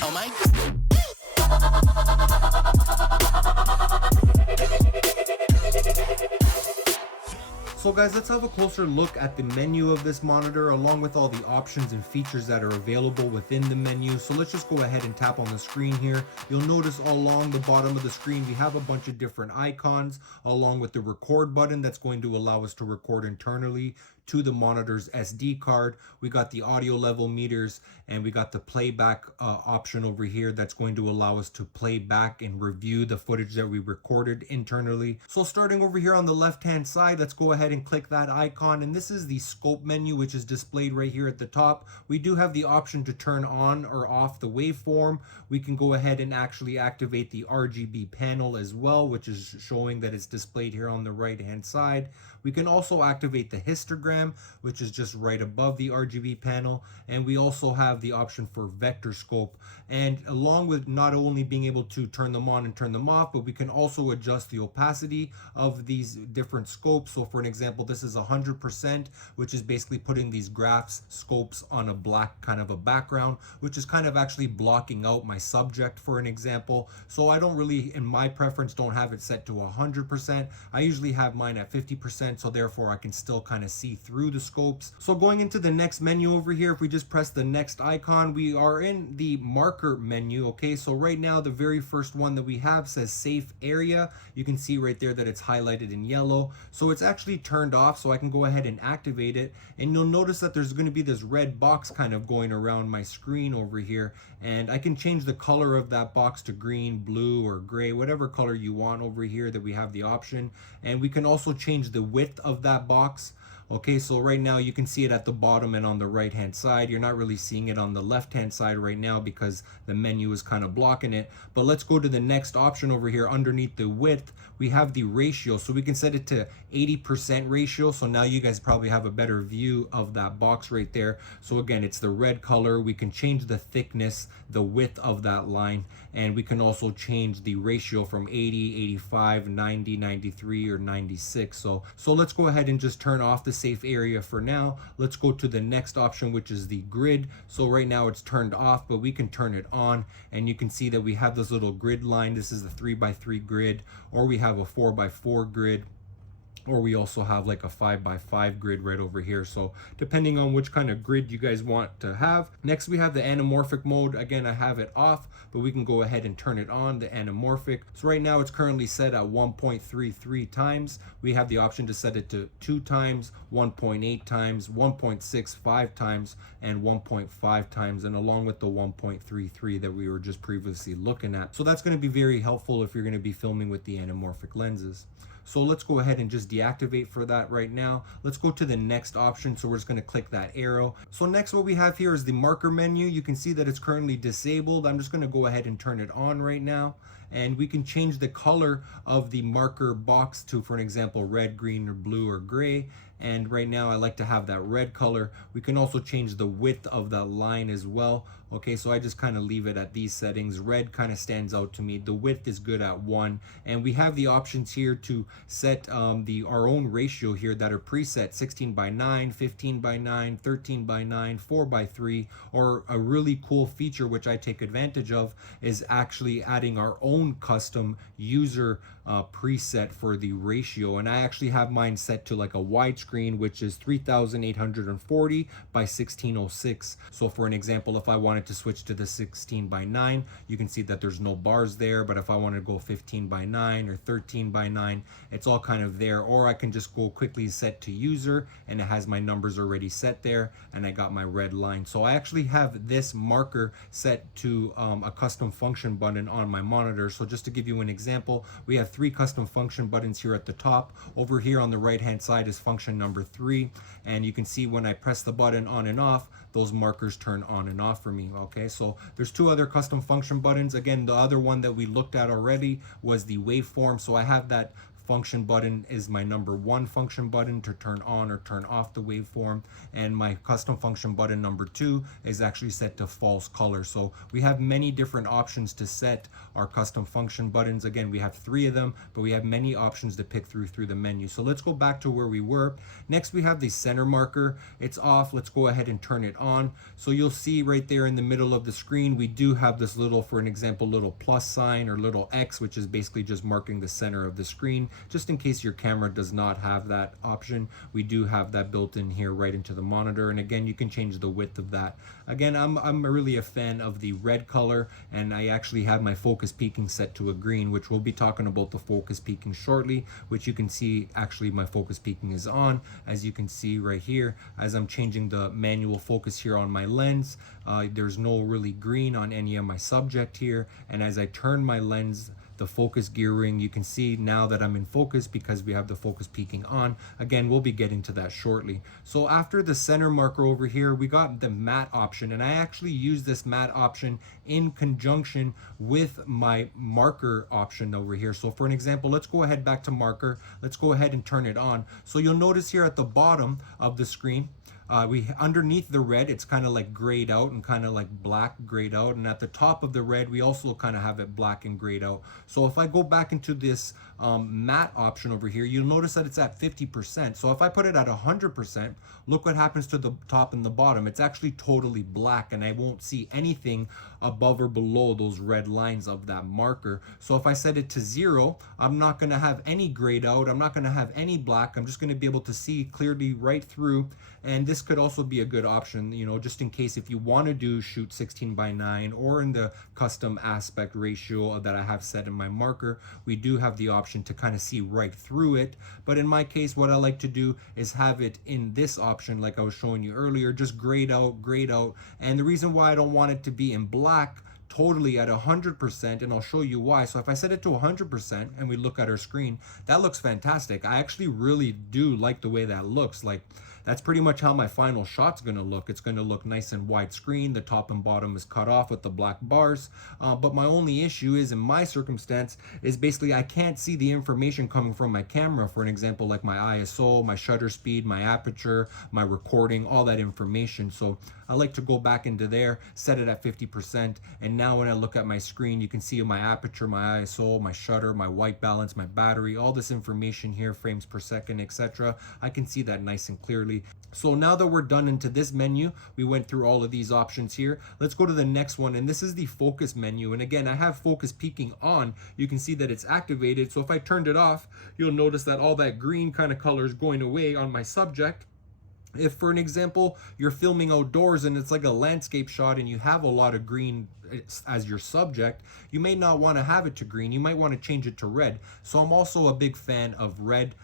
Oh my. So guys, let's have a closer look at the menu of this monitor along with all the options and features that are available within the menu. So let's just go ahead and tap on the screen here. You'll notice all along the bottom of the screen we have a bunch of different icons along with the record button that's going to allow us to record internally to the monitor's SD card. We got the audio level meters and we got the playback option over here that's going to allow us to play back and review the footage that we recorded internally. So starting over here on the left hand side, let's go ahead and click that icon, and this is the scope menu, which is displayed right here at the top. We do have the option to turn on or off the waveform. We can go ahead and actually activate the RGB panel as well, which is showing that it's displayed here on the right hand side. We can also activate the histogram, which is just right above the RGB panel, and we also have the option for vectorscope. And along with not only being able to turn them on and turn them off, but we can also adjust the opacity of these different scopes. So for an example, this is 100%, which is basically putting these graphs scopes on a black kind of a background, which is kind of actually blocking out my subject, for an example. So I don't really, in my preference, don't have it set to 100%. I usually have mine at 50%, so therefore I can still kind of see through the scopes. So going into the next menu over here, if we just press the next icon, we are in the marker menu. Okay, so right now the very first one that we have says safe area. You can see right there that it's highlighted in yellow, so it's actually turned off. So I can go ahead and activate it, and you'll notice that there's going to be this red box kind of going around my screen over here, and I can change the color of that box to green, blue, or gray, whatever color you want over here that we have the option. And we can also change the width of that box. Okay, so right now you can see it at the bottom and on the right hand side. You're not really seeing it on the left hand side right now because the menu is kind of blocking it. But let's go to the next option over here. Underneath the width, we have the ratio, so we can set it to 80% ratio. So now you guys probably have a better view of that box right there. So again, it's the red color. We can change the thickness, the width of that line, and we can also change the ratio from 80, 85, 90, 93, or 96. So let's go ahead and just turn off the safe area for now. Let's go to the next option, which is the grid. So right now it's turned off, but we can turn it on, and you can see that we have this little grid line. This is the 3x3 grid, or we have a 4x4 grid, or we also have like a 5x5 grid right over here. So depending on which kind of grid you guys want to have. Next, we have the anamorphic mode. Again, I have it off, but we can go ahead and turn it on, the anamorphic. So right now it's currently set at 1.33 times. We have the option to set it to 2 times, 1.8 times, 1.65 times, and 1.5 times, and along with the 1.33 that we were just previously looking at. So that's going to be very helpful if you're going to be filming with the anamorphic lenses. So let's go ahead and just deactivate for that right now. Let's go to the next option. So we're just going to click that arrow. So next, what we have here is the marker menu. You can see that it's currently disabled. I'm just going to go ahead and turn it on right now. And we can change the color of the marker box to, for an example, red, green, or blue, or gray. And right now I like to have that red color. We can also change the width of that line as well. Okay, so I just kind of leave it at these settings. Red kind of stands out to me. The width is good at 1. And we have the options here to set our own ratio here that are preset: 16:9, 15:9, 13:9, 4:3, or a really cool feature which I take advantage of is actually adding our own custom user preset for the ratio. And I actually have mine set to like a widescreen, which is 3840 by 1606. So for an example, if I wanted to switch to the 16:9, you can see that there's no bars there. But if I want to go 15:9 or 13:9, it's all kind of there. Or I can just go quickly set to user, and it has my numbers already set there, and I got my red line. So I actually have this marker set to a custom function button on my monitor. So just to give you an example, we have 3 custom function buttons here at the top. Over here on the right hand side is function number 3, and you can see when I press the button on and off, those markers turn on and off for me. Okay, so there's 2 other custom function buttons. Again, the other one that we looked at already was the waveform. So I have that function button is my number 1 function button to turn on or turn off the waveform, and my custom function button number 2 is actually set to false color. So we have many different options to set our custom function buttons. Again, we have 3 of them, but we have many options to pick through the menu. So let's go back to where we were. Next, we have the center marker. It's off. Let's go ahead and turn it on. So you'll see right there in the middle of the screen, we do have this little, for an example, little plus sign or little X, which is basically just marking the center of the screen. Just in case your camera does not have that option, we do have that built in here right into the monitor. And again, you can change the width of that. Again, I'm really a fan of the red color, and I actually have my focus peaking set to a green, which we'll be talking about the focus peaking shortly, which you can see actually my focus peaking is on. As you can see right here, as I'm changing the manual focus here on my lens, there's no really green on any of my subject here. And as I turn my lens, the focus gear ring, you can see now that I'm in focus because we have the focus peaking on. Again, we'll be getting to that shortly. So after the center marker over here, we got the matte option, and I actually use this matte option in conjunction with my marker option over here. So for an example, let's go ahead back to marker. Let's go ahead and turn it on. So you'll notice here at the bottom of the screen, we underneath the red, it's kind of like grayed out and kind of like black grayed out, and at the top of the red we also kind of have it black and grayed out. So if I go back into this matte option over here, you'll notice that it's at 50%. So if I put it at 100%, look what happens to the top and the bottom. It's actually totally black, and I won't see anything above or below those red lines of that marker. So if I set it to 0, I'm not going to have any grayed out, I'm not going to have any black, I'm just going to be able to see clearly right through. And this could also be a good option, you know, just in case if you want to shoot 16:9 or in the custom aspect ratio that I have set in my marker, we do have the option to kind of see right through it. But in my case, what I like to do is have it in this option like I was showing you earlier, just grayed out. And the reason why I don't want it to be in black totally at 100%, and I'll show you why. So if I set it to 100% and we look at our screen, that looks fantastic. I actually really do like the way that looks. Like, that's pretty much how my final shot's gonna look. It's gonna look nice and widescreen. The top and bottom is cut off with the black bars. But my only issue is, in my circumstance, is basically I can't see the information coming from my camera. For an example, like my ISO, my shutter speed, my aperture, my recording, all that information. So I like to go back into there, set it at 50%, and now when I look at my screen, you can see my aperture, my ISO, my shutter, my white balance, my battery, all this information here, frames per second, etc. I can see that nice and clearly. So now that we're done into this menu, we went through all of these options here. Let's go to the next one, and this is the focus menu. And again, I have focus peaking on. You can see that it's activated. So if I turned it off, you'll notice that all that green kind of color is going away on my subject. If, for an example, you're filming outdoors and it's like a landscape shot and you have a lot of green as your subject, you may not want to have it to green. You might want to change it to red. So I'm also a big fan of red.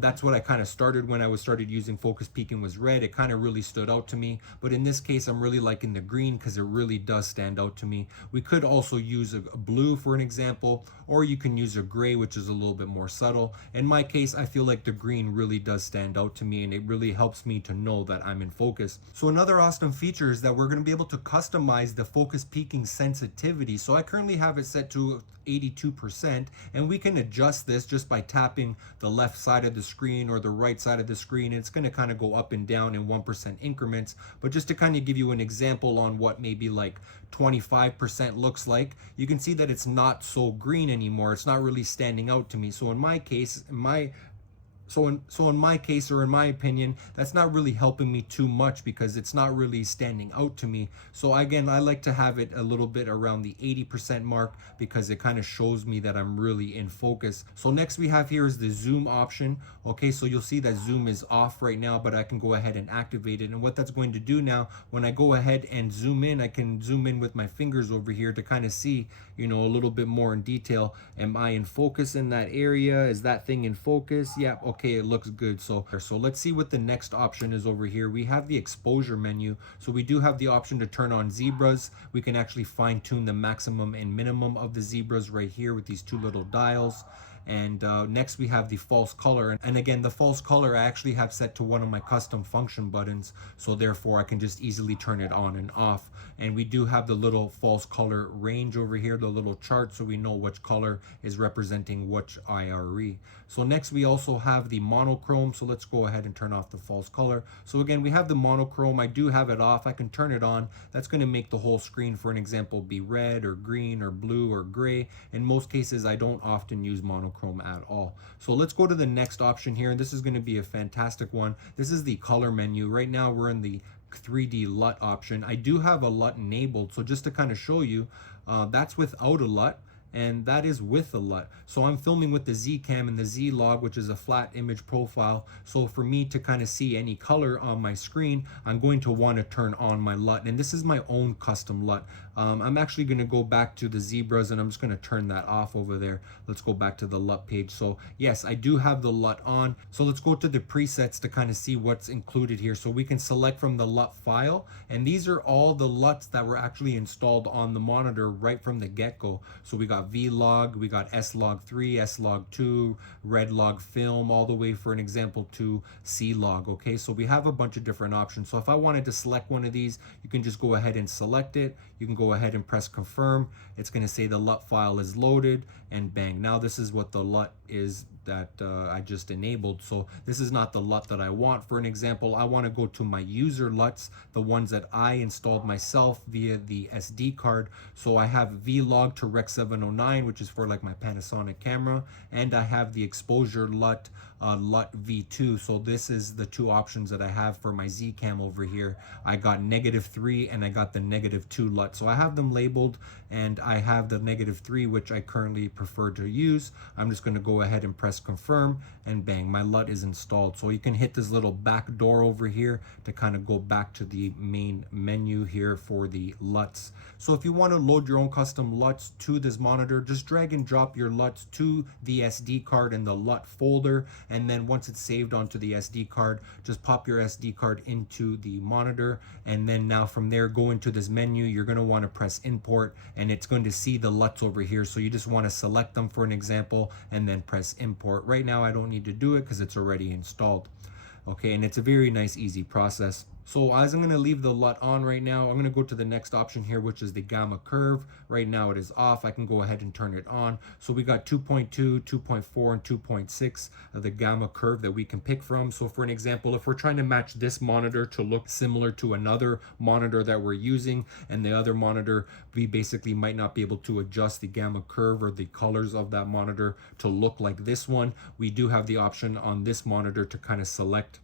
That's what I kind of started when I started using focus peaking, was red. It kind of really stood out to me. But in this case, I'm really liking the green because it really does stand out to me. We could also use a blue for an example, or you can use a gray, which is a little bit more subtle. In my case, I feel like the green really does stand out to me, and it really helps me to know that I'm in focus. So another awesome feature is that we're going to be able to customize the focus peaking sensitivity. So I currently have it set to 82%, and we can adjust this just by tapping the left side of the screen or the right side of the screen. It's going to kind of go up and down in 1% increments. But just to kind of give you an example on what maybe like 25% looks like, you can see that it's not so green anymore. It's not really standing out to me. So in my case, So in my case, or in my opinion, that's not really helping me too much because it's not really standing out to me. So again, I like to have it a little bit around the 80% mark because it kind of shows me that I'm really in focus. So next we have here is the zoom option. Okay, so you'll see that zoom is off right now, but I can go ahead and activate it. And what that's going to do now, when I go ahead and zoom in, I can zoom in with my fingers over here to kind of see, you know, a little bit more in detail. Am I in focus in that area? Is that thing in focus? Yeah, okay, it looks good. So let's see what the next option is over here. We have the exposure menu. So we do have the option to turn on zebras. We can actually fine tune the maximum and minimum of the zebras right here with these two little dials. And next we have the false color. And again, the false color I actually have set to one of my custom function buttons. So therefore I can just easily turn it on and off. And we do have the little false color range over here, the little chart, so we know which color is representing which IRE. So next we also have the monochrome. So let's go ahead and turn off the false color. So again, we have the monochrome. I do have it off. I can turn it on. That's going to make the whole screen, for an example, be red or green or blue or gray. In most cases, I don't often use monochrome at all. So let's go to the next option here. And this is going to be a fantastic one. This is the color menu. Right now we're in the 3D LUT option. I do have a LUT enabled, so just to kind of show you, that's without a LUT, and that is with a LUT. So I'm filming with the ZCam and the Z-Log, which is a flat image profile. So for me to kind of see any color on my screen, I'm going to want to turn on my LUT. And this is my own custom LUT. I'm actually going to go back to the zebras and I'm just going to turn that off over there. Let's go back to the LUT page. So yes, I do have the LUT on. So let's go to the presets to kind of see what's included here. So we can select from the LUT file, and these are all the LUTs that were actually installed on the monitor right from the get-go. So we got V-Log, we got S-Log3, S-Log2, Red Log Film, all the way, for an example, to C-Log. Okay, so we have a bunch of different options. So if I wanted to select one of these, you can just go ahead and select it. You can go ahead and press confirm. It's going to say the LUT file is loaded, and bang. Now this is what the LUT is that I just enabled. So this is not the LUT that I want. For an example, I want to go to my user LUTs, the ones that I installed myself via the SD card. So I have V-Log to Rec 709, which is for like my Panasonic camera, and I have the exposure LUT, LUT V2. So this is the two options that I have for my Zcam over here. I got -3 and I got the -2 LUT. So I have them labeled, and I have the -3, which I currently prefer to use. I'm just going to go ahead and press confirm, and bang, my LUT is installed. So you can hit this little back door over here to kind of go back to the main menu here for the LUTs. So if you want to load your own custom LUTs to this monitor, just drag and drop your LUTs to the SD card in the LUT folder, and then once it's saved onto the SD card, just pop your SD card into the monitor, and then now from there go into this menu. You're going to want to press import, and it's going to see the LUTs over here. So you just want to select them, for an example, and then press import. Right now I don't need to do it because it's already installed. Okay, and it's a very nice, easy process. So as I'm going to leave the LUT on right now, I'm going to go to the next option here, which is the gamma curve. Right now it is off. I can go ahead and turn it on. So we got 2.2, 2.4, and 2.6 of the gamma curve that we can pick from. So for an example, if we're trying to match this monitor to look similar to another monitor that we're using, and the other monitor, we basically might not be able to adjust the gamma curve or the colors of that monitor to look like this one, we do have the option on this monitor to kind of select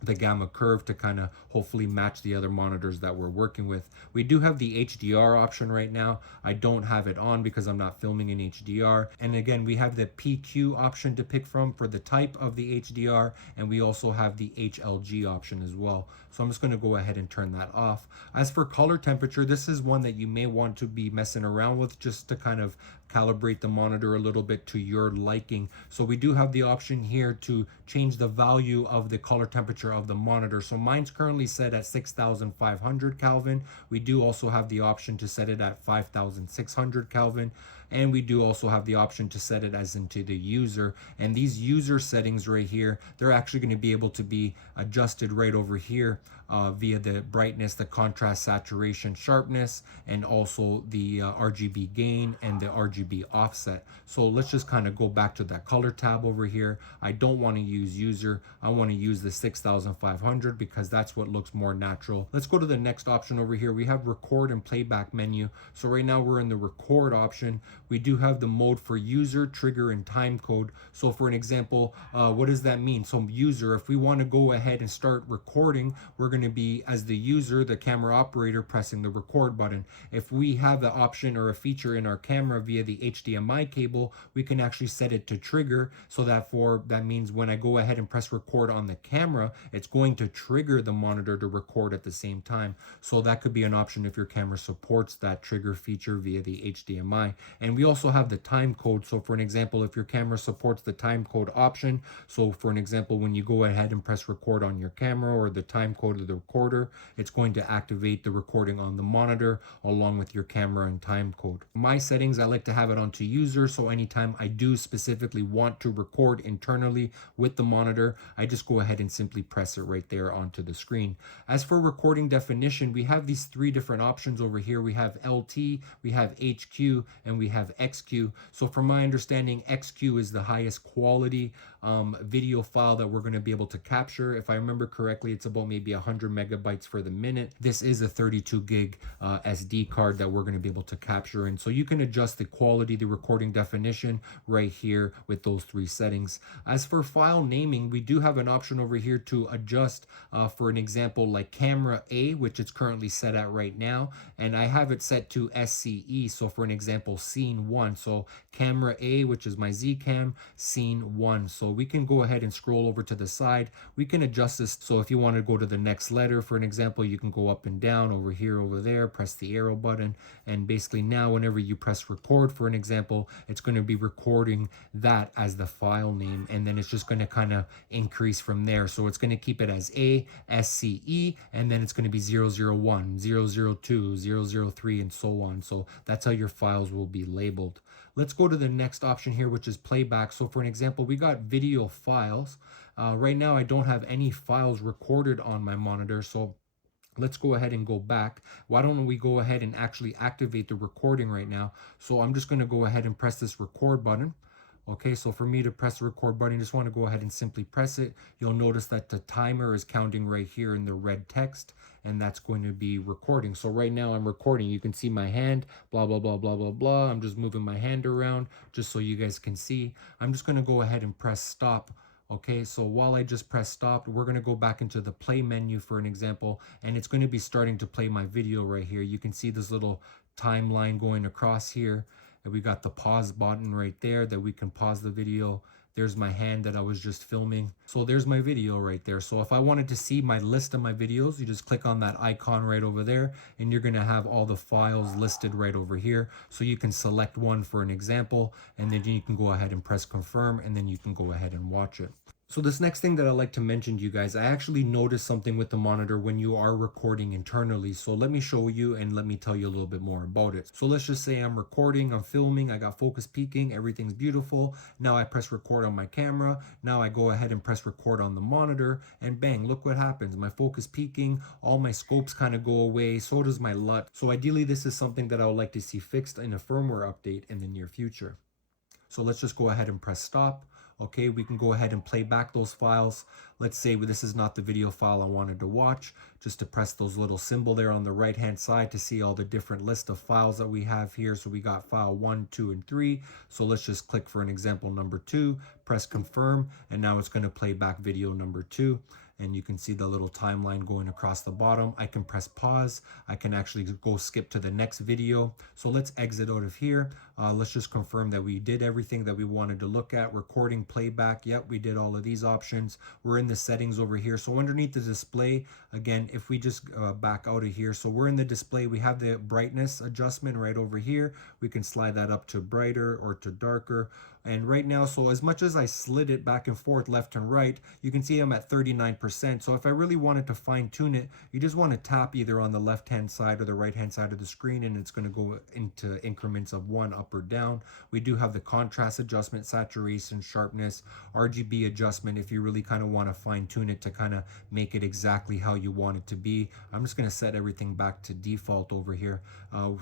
the gamma curve to kind of hopefully match the other monitors that we're working with. We do have the HDR option right now. I don't have it on because I'm not filming in HDR. And again, we have the PQ option to pick from for the type of the HDR, and we also have the HLG option as well. So I'm just going to go ahead and turn that off. As for color temperature, this is one that you may want to be messing around with just to kind of calibrate the monitor a little bit to your liking. So we do have the option here to change the value of the color temperature of the monitor. So mine's currently set at 6,500 Kelvin. We do also have the option to set it at 5,600 Kelvin. And we do also have the option to set it as into the user. And these user settings right here, they're actually going to be able to be adjusted right over here via the brightness, the contrast, saturation, sharpness, and also the RGB gain and the RGB offset. So let's just kind of go back to that color tab over here. I don't want to use user. I want to use the 6,500 because that's what looks more natural. Let's go to the next option over here. We have record and playback menu. So right now we're in the record option. We do have the mode for user, trigger, and time code. So for an example, what does that mean? So user, if we want to go ahead and start recording, we're going to be, as the user, the camera operator, pressing the record button. If we have the option or a feature in our camera via the HDMI cable, we can actually set it to trigger, so that means when I go ahead and press record on the camera, it's going to trigger the monitor to record at the same time. So that could be an option if your camera supports that trigger feature via the HDMI. And we also have the time code. So for an example, if your camera supports the time code option, so for an example, when you go ahead and press record on your camera or the time code of the recorder, it's going to activate the recording on the monitor along with your camera and time code. My settings, I like to have it onto user, so anytime I do specifically want to record internally with the monitor, I just go ahead and simply press it right there onto the screen. As for recording definition, we have these three different options over here. We have LT, we have HQ, and we have XQ. So from my understanding, XQ is the highest quality video file that we're going to be able to capture. If I remember correctly, it's about maybe 100 megabytes for the minute. This is a 32 gig SD card that we're going to be able to capture. And so you can adjust the quality, the recording definition right here with those three settings. As for file naming, we do have an option over here to adjust for an example like camera A, which it's currently set at right now. And I have it set to SCE. So for an example, scene 1. So camera A, which is my Zcam, scene 1. So we can go ahead and scroll over to the side. We can adjust this. So if you want to go to the next letter, for an example, you can go up and down over here, over there, press the arrow button. And basically now whenever you press record, for an example, it's going to be recording that as the file name. And then it's just going to kind of increase from there. So it's going to keep it as A, SCE, and then it's going to be 001, 002, 003, and so on. So that's how your files will be labeled. Let's go to the next option here, which is playback. So for an example, we got video files. Right now, I don't have any files recorded on my monitor. So let's go ahead and go back. Why don't we go ahead and actually activate the recording right now? So I'm just going to go ahead and press this record button. Okay, so for me to press the record button, I just want to go ahead and simply press it. You'll notice that the timer is counting right here in the red text, and that's going to be recording. So right now I'm recording. You can see my hand, blah, blah, blah, blah, blah, blah. I'm just moving my hand around just so you guys can see. I'm just going to go ahead and press stop. Okay, so while I just press stop, we're going to go back into the play menu for an example, and it's going to be starting to play my video right here. You can see this little timeline going across here. And we got the pause button right there that we can pause the video. There's my hand that I was just filming. So there's my video right there. So if I wanted to see my list of my videos, you just click on that icon right over there, and you're gonna have all the files listed right over here. So you can select one for an example, and then you can go ahead and press confirm, and then you can go ahead and watch it. So this next thing that I'd like to mention to you guys, I actually noticed something with the monitor when you are recording internally. So let me show you and let me tell you a little bit more about it. So let's just say I'm recording, I'm filming, I got focus peaking, everything's beautiful. Now I press record on my camera. Now I go ahead and press record on the monitor, and bang, look what happens. My focus peaking, all my scopes kind of go away. So does my LUT. So ideally this is something that I would like to see fixed in a firmware update in the near future. So let's just go ahead and press stop. Okay, we can go ahead and play back those files. Let's say this is not the video file I wanted to watch, just to press those little symbol there on the right hand side to see all the different list of files that we have here. So we got file 1, 2, and 3. So let's just click for an example number 2, press confirm, and now it's going to play back video number 2. And you can see the little timeline going across the bottom. I can press pause. I can actually go skip to the next video. So let's exit out of here. Let's just confirm that we did everything that we wanted to look at. Recording, playback. Yep, we did all of these options. We're in the settings over here. So underneath the display, again, if we just back out of here. So we're in the display. We have the brightness adjustment right over here. We can slide that up to brighter or to darker. And right now, so as much as I slid it back and forth left and right, you can see I'm at 39%. So if I really wanted to fine tune it, you just want to tap either on the left hand side or the right hand side of the screen, and it's going to go into increments of 1 up or down. We do have the contrast adjustment, saturation, sharpness, RGB adjustment if you really kind of want to fine tune it to kind of make it exactly how you want it to be. I'm just going to set everything back to default over here.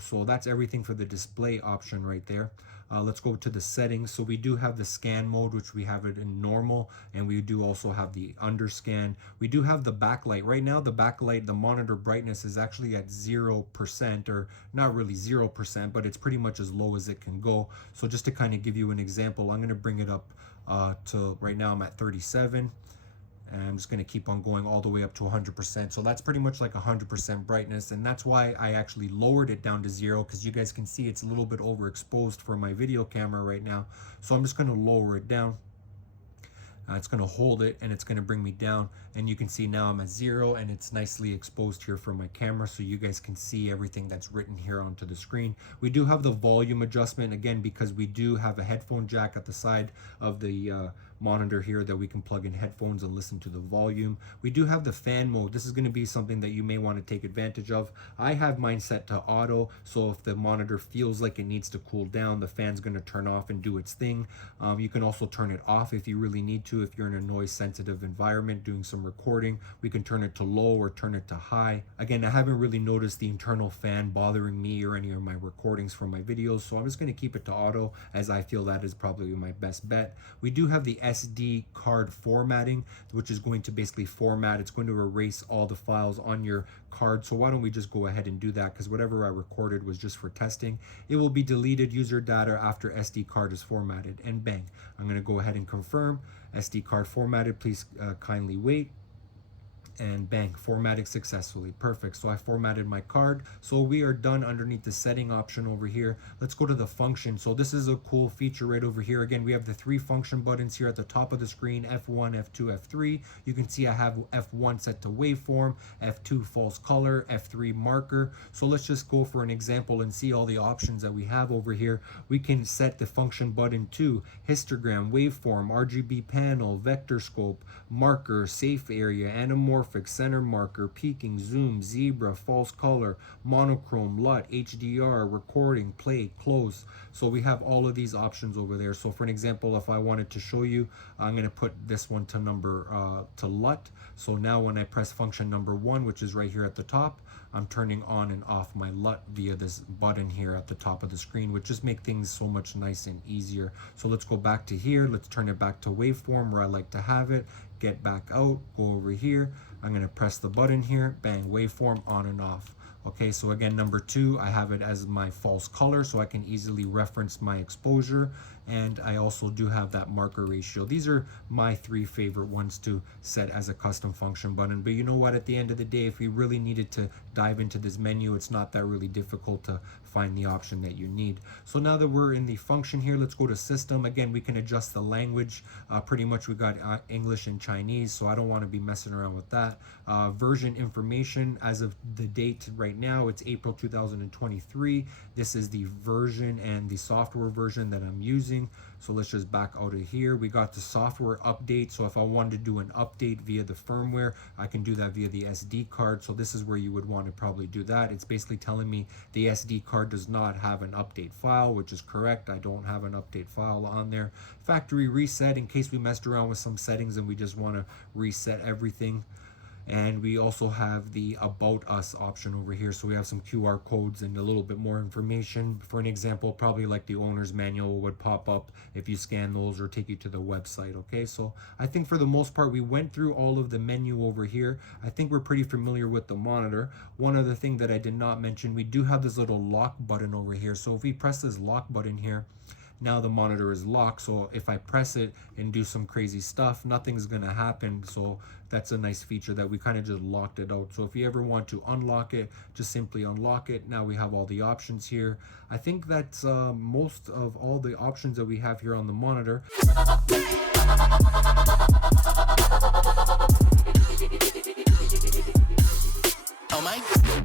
So that's everything for the display option right there. Let's go to the settings. So we do have the scan mode, which we have it in normal, and we do also have the underscan. We do have the backlight. Right now, the backlight, the monitor brightness is actually at 0%, or not really 0%, but it's pretty much as low as it can go. So just to kind of give you an example, I'm going to bring it up to right now I'm at 37. And I'm just going to keep on going all the way up to 100%. So that's pretty much like 100% brightness. And that's why I actually lowered it down to 0, because you guys can see it's a little bit overexposed for my video camera right now. So I'm just going to lower it down. It's going to hold it, and it's going to bring me down. and you can see now I'm at 0 and it's nicely exposed here from my camera, so you guys can see everything that's written here onto the screen. We do have the volume adjustment, again, because we do have a headphone jack at the side of the monitor here that we can plug in headphones and listen to the volume. We do have the fan mode. This is going to be something that you may want to take advantage of. I have mine set to auto, so if the monitor feels like it needs to cool down, the fan's going to turn off and do its thing. You can also turn it off if you really need to. If you're in a noise sensitive environment doing some recording, we can turn it to low or turn it to high. Again, I haven't really noticed the internal fan bothering me or any of my recordings from my videos, so I'm just going to keep it to auto, as I feel that is probably my best bet. We do have the SD card formatting, which is going to basically format. It's going to erase all the files on your card. So why don't we just go ahead and do that, because whatever I recorded was just for testing. It will be deleted user data after SD card is formatted, and bang, I'm going to go ahead and confirm SD card formatted. Please kindly wait. And bang, formatted successfully. Perfect. So I formatted my card. So we are done underneath the setting option over here. Let's go to the function. So this is a cool feature right over here. Again, we have the 3 function buttons here at the top of the screen: F1, F2, F3. You can see I have F1 set to waveform, F2 false color, F3 marker. So let's just go for an example and see all the options that we have over here. We can set the function button to histogram, waveform, RGB panel, vectorscope, marker, safe area, anamorphic, center marker, peaking, zoom, zebra, false color, monochrome, LUT, HDR, recording, play, close. So we have all of these options over there. So for an example, if I wanted to show you, I'm going to put this one to LUT. So now when I press function number 1, which is right here at the top, I'm turning on and off my LUT via this button here at the top of the screen, which just make things so much nice and easier. So let's go back to here. Let's turn it back to waveform where I like to have it. Get back out, go over here. I'm going to press the button here, bang, waveform on and off. Okay, so again, number 2, I have it as my false color, so I can easily reference my exposure. And I also do have that marker ratio. These are my 3 favorite ones to set as a custom function button. But you know what, at the end of the day, if we really needed to dive into this menu, it's not that really difficult to find the option that you need. So now that we're in the function here, let's go to system. Again, we can adjust the language. Pretty much we got English and Chinese, so I don't want to be messing around with that. Version information, as of the date right now, it's April 2023. This is the version and the software version that I'm using. So let's just back out of here. We got the software update. So if I wanted to do an update via the firmware, I can do that via the SD card. So this is where you would want to probably do that. It's basically telling me the SD card does not have an update file, which is correct. I don't have an update file on there. Factory reset, in case we messed around with some settings and we just want to reset everything. And we also have the About Us option over here. So we have some QR codes and a little bit more information. For an example, probably like the owner's manual would pop up if you scan those or take you to the website. Okay, so I think for the most part, we went through all of the menu over here. I think we're pretty familiar with the monitor. One other thing that I did not mention, we do have this little lock button over here. So if we press this lock button here, now the monitor is locked, so if I press it and do some crazy stuff, nothing's gonna happen. So that's a nice feature that we kind of just locked it out. So if you ever want to unlock it, just simply unlock it. Now we have all the options here. I think that's most of all the options that we have here on the monitor. Oh my.